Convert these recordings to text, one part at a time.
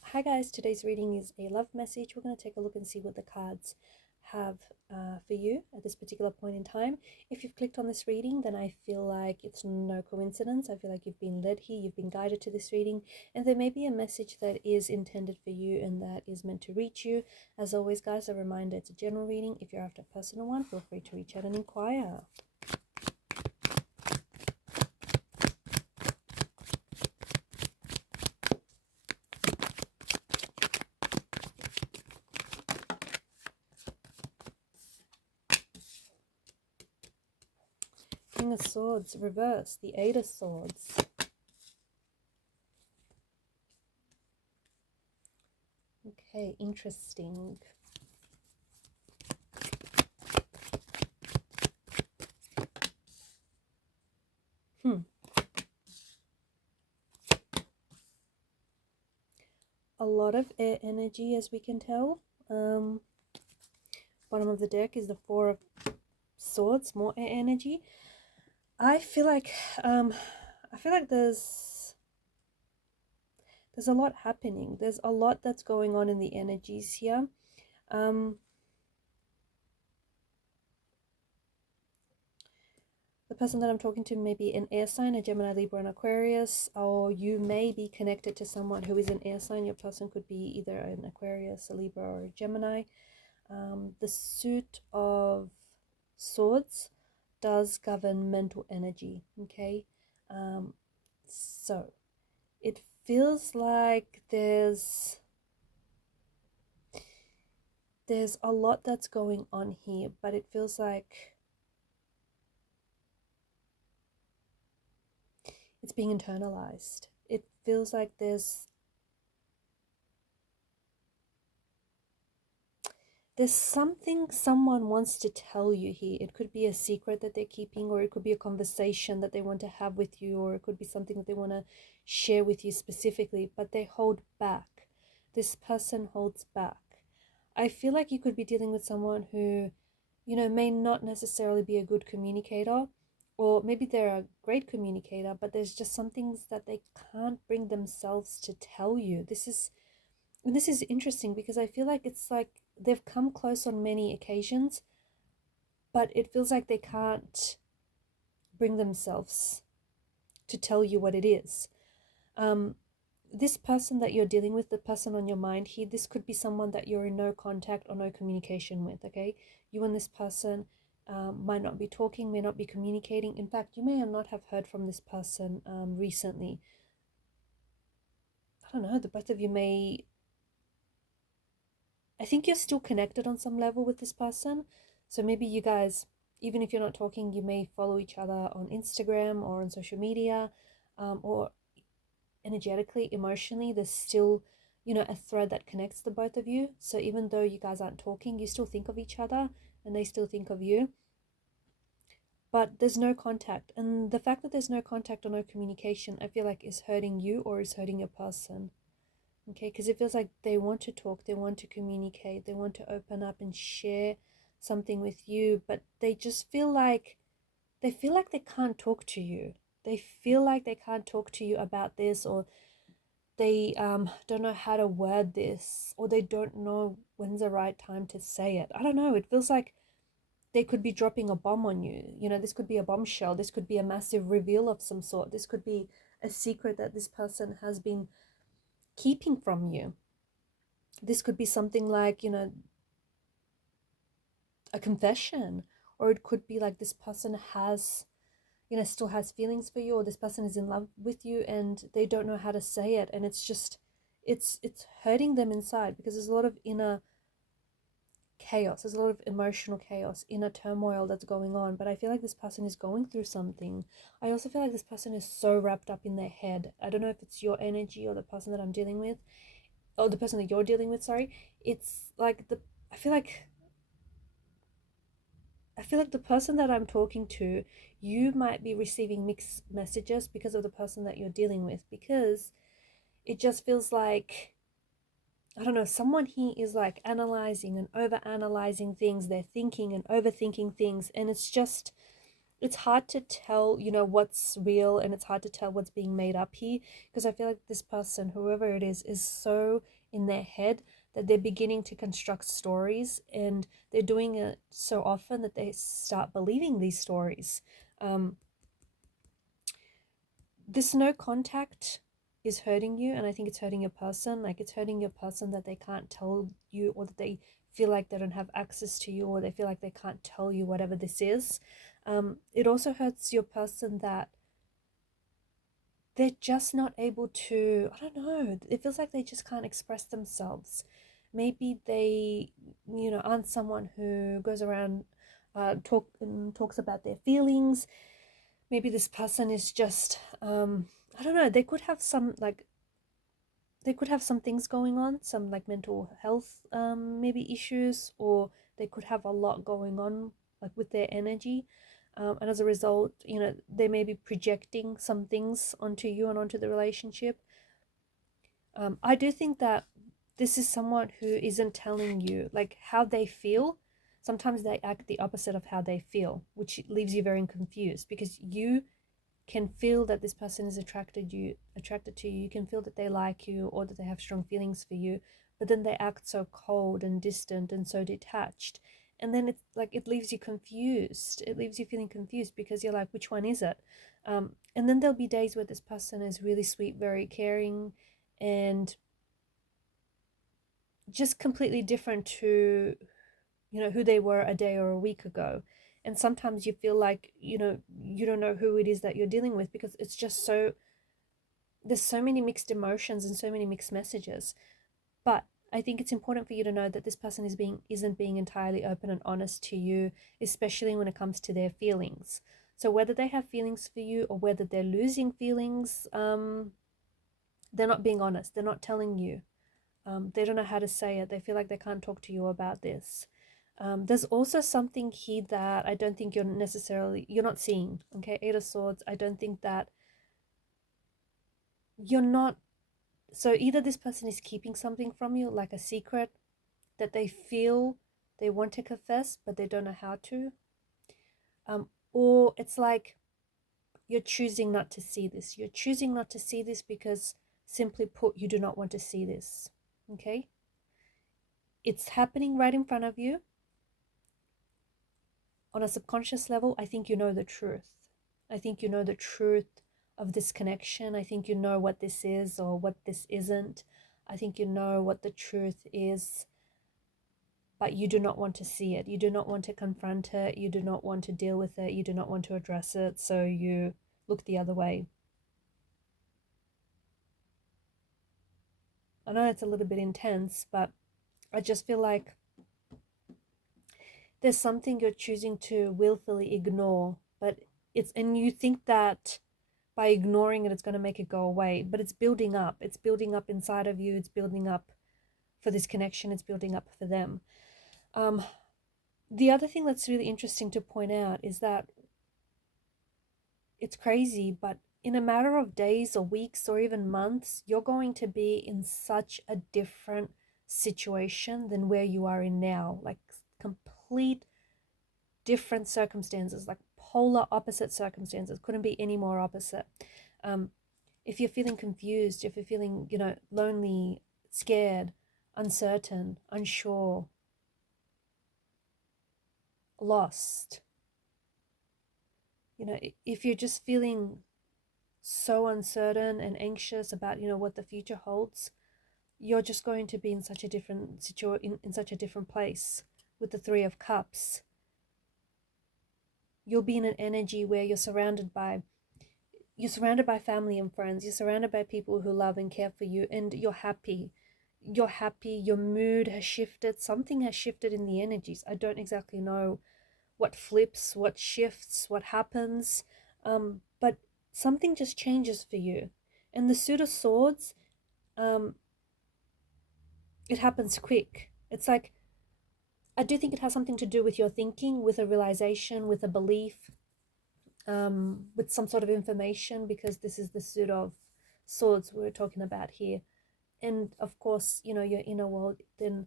Hi guys, today's reading is a love message. We're going to take a look and see what the cards have for you at this particular point in time. If you've clicked on this reading, then I feel like it's no coincidence. I feel like you've been led here, you've been guided to this reading, and there may be a message that is intended for you and that is meant to reach you. As always, guys, a reminder, it's a general reading. If you're after a personal one, feel free to reach out and inquire. King of Swords, reverse, the Eight of Swords. Okay, interesting. A lot of air energy, as we can tell. Bottom of the deck is the Four of Swords, more air energy. I feel like there's a lot happening. There's a lot that's going on in the energies here. The person that I'm talking to may be an air sign, a Gemini, Libra, and Aquarius, or you may be connected to someone who is an air sign. Your person could be either an Aquarius, a Libra, or a Gemini. The suit of swords does govern mental energy, okay? So it feels like there's a lot that's going on here, but it feels like it's being internalized. It feels like there's something someone wants to tell you here. It could be a secret that they're keeping, or it could be a conversation that they want to have with you, or it could be something that they want to share with you specifically, but they hold back. This person holds back. I feel like you could be dealing with someone who, you know, may not necessarily be a good communicator, or maybe they're a great communicator, but there's just some things that they can't bring themselves to tell you. This is interesting because I feel like it's like they've come close on many occasions, but it feels like they can't bring themselves to tell you what it is. This person that you're dealing with, the person on your mind here, this could be someone that you're in no contact or no communication with, okay? You and this person might not be talking, may not be communicating. In fact, you may not have heard from this person recently. I don't know, the both of you may... I think you're still connected on some level with this person. So maybe you guys, even if you're not talking, you may follow each other on Instagram or on social media, or energetically, emotionally, there's still, you know, a thread that connects the both of you. So even though you guys aren't talking, you still think of each other and they still think of you. But there's no contact. And the fact that there's no contact or no communication, I feel like is hurting you or is hurting your person. Okay, because it feels like they want to talk, they want to communicate, they want to open up and share something with you, but they just feel like they can't talk to you. They feel like they can't talk to you about this, or they don't know how to word this, or they don't know when's the right time to say it. I don't know. It feels like they could be dropping a bomb on you. You know, this could be a bombshell. This could be a massive reveal of some sort. This could be a secret that this person has been keeping from you. This could be something like, you know, a confession, or it could be like this person has, you know, still has feelings for you, or this person is in love with you and they don't know how to say it, and it's just it's hurting them inside because there's a lot of inner chaos, there's a lot of emotional chaos, inner turmoil that's going on. But I feel like this person is going through something. I also feel like this person is so wrapped up in their head. I don't know if it's your energy or the person that I'm dealing with, or the person that you're dealing with, sorry. It's like I feel like the person that I'm talking to, you might be receiving mixed messages because of the person that you're dealing with, because it just feels like, I don't know, someone here is like analyzing and over analyzing things. They're thinking and overthinking things, and it's it's hard to tell, you know, what's real, and it's hard to tell what's being made up here, because I feel like this person, whoever it is so in their head that they're beginning to construct stories, and they're doing it so often that they start believing these stories. This no contact is hurting you, and I think it's hurting your person. Like, it's hurting your person that they can't tell you, or that they feel like they don't have access to you, or they feel like they can't tell you whatever this is. It also hurts your person that they're just not able to, I don't know, it feels like they just can't express themselves. Maybe they, you know, aren't someone who goes around talks about their feelings. Maybe this person is just, I don't know, they could have some, like, they could have some things going on, some like mental health maybe issues, or they could have a lot going on like with their energy. And as a result, you know, they may be projecting some things onto you and onto the relationship. I do think that this is someone who isn't telling you like how they feel. Sometimes they act the opposite of how they feel, which leaves you very confused, because you can feel that this person is attracted to you. You can feel that they like you, or that they have strong feelings for you, but then they act so cold and distant and so detached. And then it's like, it leaves you confused. It leaves you feeling confused, because you're like, which one is it? And then there'll be days where this person is really sweet, very caring, and just completely different to, you know, who they were a day or a week ago. And sometimes you feel like, you know, you don't know who it is that you're dealing with, because it's just so, there's so many mixed emotions and so many mixed messages. But I think it's important for you to know that this person isn't being entirely open and honest to you, especially when it comes to their feelings. So whether they have feelings for you, or whether they're losing feelings, they're not being honest. They're not telling you. They don't know how to say it. They feel like they can't talk to you about this. There's also something here that I don't think you're not seeing. Okay, Eight of Swords. I don't think that you're not. So either this person is keeping something from you, like a secret that they feel they want to confess, but they don't know how to. Or it's like you're choosing not to see this. You're choosing not to see this because, simply put, you do not want to see this. Okay? It's happening right in front of you. On a subconscious level, I think you know the truth. I think you know the truth of this connection. I think you know what this is or what this isn't. I think you know what the truth is, but you do not want to see it. You do not want to confront it. You do not want to deal with it. You do not want to address it. So you look the other way. I know it's a little bit intense, but I just feel like there's something you're choosing to willfully ignore, but and you think that by ignoring it, it's going to make it go away, but it's building up. It's building up inside of you. It's building up for this connection. It's building up for them. The other thing that's really interesting to point out is that it's crazy, but in a matter of days or weeks or even months, you're going to be in such a different situation than where you are in now. Like, complete different circumstances, like polar opposite circumstances. Couldn't be any more opposite. If you're feeling confused, if you're feeling, you know, lonely, scared, uncertain, unsure, lost, you know, if you're just feeling so uncertain and anxious about, you know, what the future holds, you're just going to be in such a different in such a different place. With the Three of Cups, you'll be in an energy where you're surrounded by family and friends. You're surrounded by people who love and care for you, and you're happy. You're happy. Your mood has shifted. Something has shifted in the energies. I don't exactly know what flips, what shifts, what happens, but something just changes for you. And the Suit of Swords, it happens quick. It's like, I do think it has something to do with your thinking, with a realization, with a belief, with some sort of information, because this is the Suit of Swords we're talking about here. And of course, you know, your inner world, then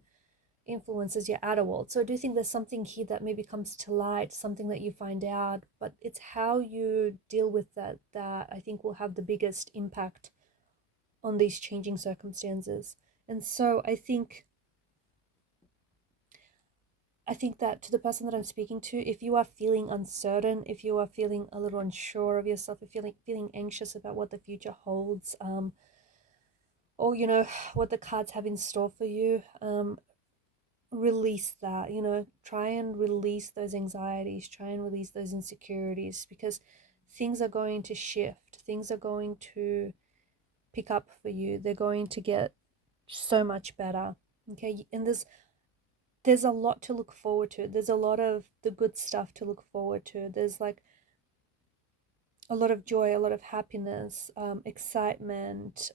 influences your outer world. So I do think there's something here that maybe comes to light, something that you find out, but it's how you deal with that that I think will have the biggest impact on these changing circumstances. And so I think that to the person that I'm speaking to, if you are feeling uncertain, if you are feeling a little unsure of yourself, if you're feeling anxious about what the future holds, or what the cards have in store for you, release that. Try and release those anxieties, try and release those insecurities, because things are going to shift, things are going to pick up for you, they're going to get so much better. Okay, and there's a lot to look forward to. There's a lot of the good stuff to look forward to. There's like a lot of joy, a lot of happiness, excitement.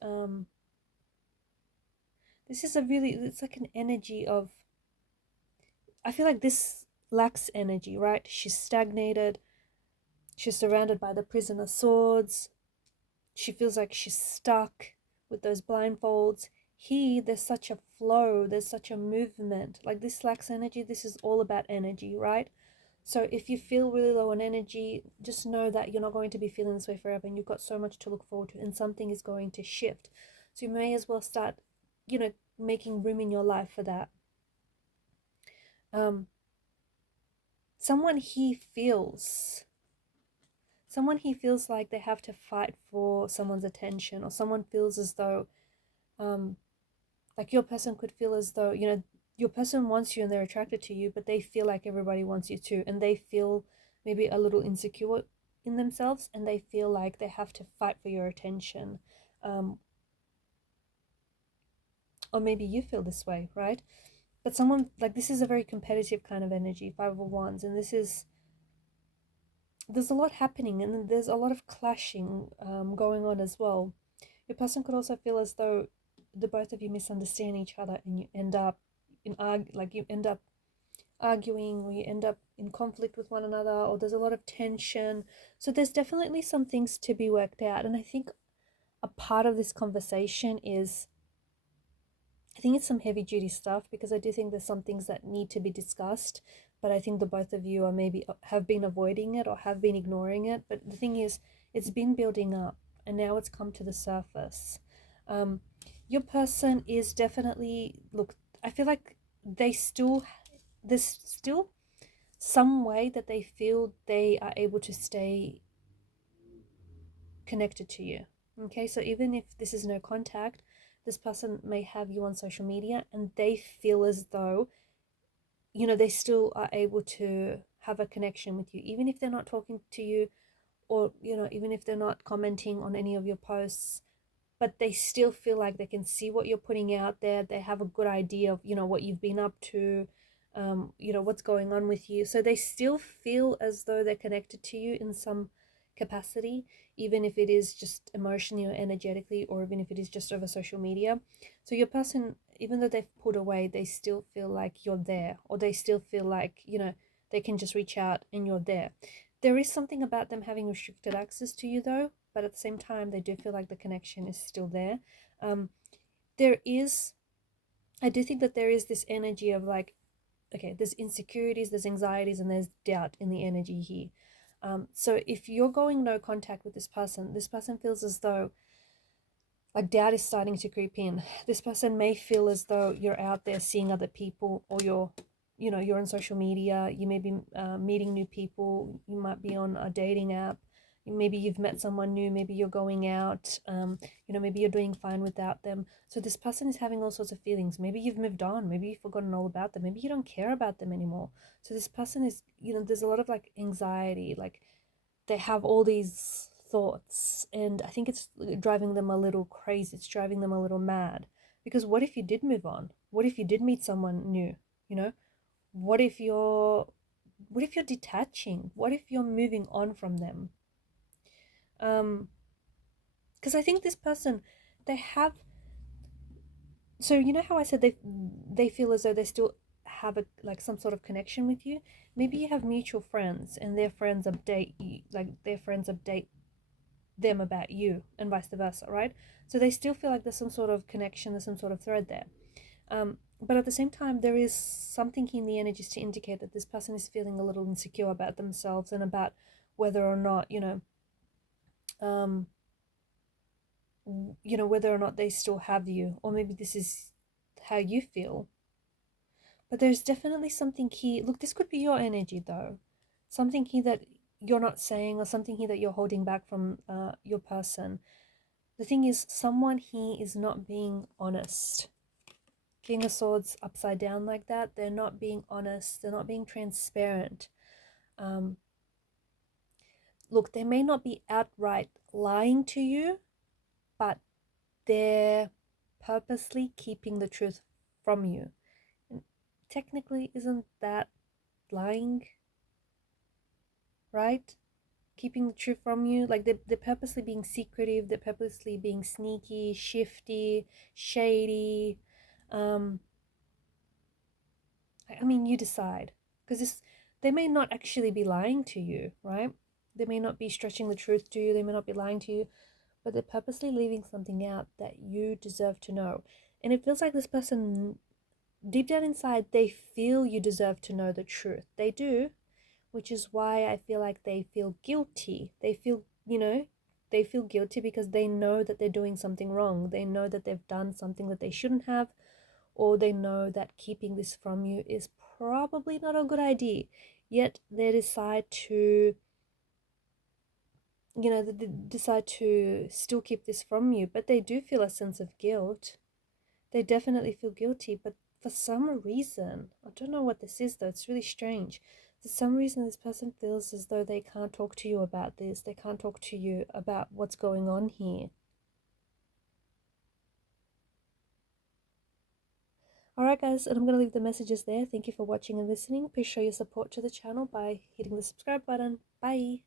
This is it's like an energy of, I feel like this lacks energy, right? She's stagnated. She's surrounded by the Prison of Swords. She feels like she's stuck with those blindfolds. There's such a flow, there's such a movement. Like, this lacks energy. This is all about energy, right? So if you feel really low on energy, just know that you're not going to be feeling this way forever, and you've got so much to look forward to, and something is going to shift. So you may as well start, making room in your life for that. Someone he feels like they have to fight for someone's attention, or someone feels as though, like, your person could feel as though, your person wants you and they're attracted to you, but they feel like everybody wants you too, and they feel maybe a little insecure in themselves, and they feel like they have to fight for your attention. Or maybe you feel this way, right? But someone, like, this is a very competitive kind of energy, 5 of Wands, and there's a lot happening, and there's a lot of clashing going on as well. Your person could also feel as though the both of you misunderstand each other, and you end up arguing, or you end up in conflict with one another, or there's a lot of tension. So there's definitely some things to be worked out, and I think a part of this conversation is, I think it's some heavy duty stuff, because I do think there's some things that need to be discussed, but I think the both of you are maybe have been avoiding it or have been ignoring it. But the thing is, it's been building up, and now it's come to the surface. Your person is definitely, look, I feel like there's still some way that they feel they are able to stay connected to you. Okay, so even if this is no contact, this person may have you on social media, and they feel as though, they still are able to have a connection with you, even if they're not talking to you, or, even if they're not commenting on any of your posts, but they still feel like they can see what you're putting out there. They have a good idea of, what you've been up to, what's going on with you. So they still feel as though they're connected to you in some capacity, even if it is just emotionally or energetically, or even if it is just over social media. So your person, even though they've pulled away, they still feel like you're there, or they still feel like, they can just reach out and you're there. There is something about them having restricted access to you, though, but at the same time, they do feel like the connection is still there. I do think that there is this energy of, like, okay, there's insecurities, there's anxieties, and there's doubt in the energy here. So if you're going no contact with this person feels as though, like, doubt is starting to creep in. This person may feel as though you're out there seeing other people, or you're on social media, you may be meeting new people, you might be on a dating app, maybe you've met someone new, maybe you're going out, maybe you're doing fine without them. So this person is having all sorts of feelings. Maybe you've moved on, maybe you've forgotten all about them, maybe you don't care about them anymore. So this person is, there's a lot of, like, anxiety, like, they have all these thoughts, and I think it's driving them a little crazy, it's driving them a little mad. Because what if you did move on? What if you did meet someone new? What if you're detaching? What if you're moving on from them? Because I think this person, they have, so how I said they feel as though they still have some sort of connection with you. Maybe you have mutual friends, and their friends update you, like, their friends update them about you, and vice versa, right? So they still feel like there's some sort of connection, there's some sort of thread there. But at the same time, there is something in the energies to indicate that this person is feeling a little insecure about themselves and about whether or not, whether or not they still have you, or maybe this is how you feel. But there's definitely something here. Look, this could be your energy though. Something here that you're not saying, or something here that you're holding back from your person. The thing is, someone here is not being honest. King of Swords upside down like that, they're not being honest, they're not being transparent. Look, they may not be outright lying to you, but they're purposely keeping the truth from you. And technically, isn't that lying? Right? Keeping the truth from you. Like they're purposely being secretive, they're purposely being sneaky, shifty, shady. I mean, you decide. Because they may not actually be lying to you, right? They may not be stretching the truth to you, they may not be lying to you, but they're purposely leaving something out that you deserve to know. And it feels like this person, deep down inside, they feel you deserve to know the truth. They do, which is why I feel like they feel guilty. They feel, they feel guilty because they know that they're doing something wrong. They know that they've done something that they shouldn't have, or they know that keeping this from you is probably not a good idea. Yet they decide to, they decide to still keep this from you, but they do feel a sense of guilt. They definitely feel guilty, but for some reason, I don't know what this is though, it's really strange. For some reason, this person feels as though they can't talk to you about this. They can't talk to you about what's going on here. Alright guys, and I'm going to leave the messages there. Thank you for watching and listening. Please show your support to the channel by hitting the subscribe button. Bye!